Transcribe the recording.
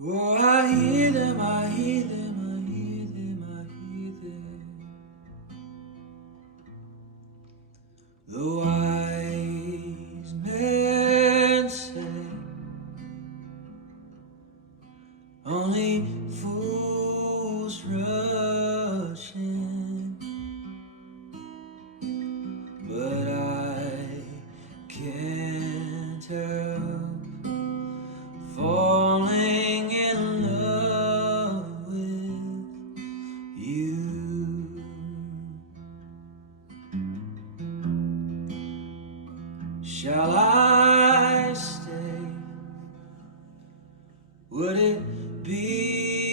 Oh, I hear them, I hear them, I hear them, I hear them. The wise men say only fools rush in, but I can't help falling in love with you. Shall I stay? Would it be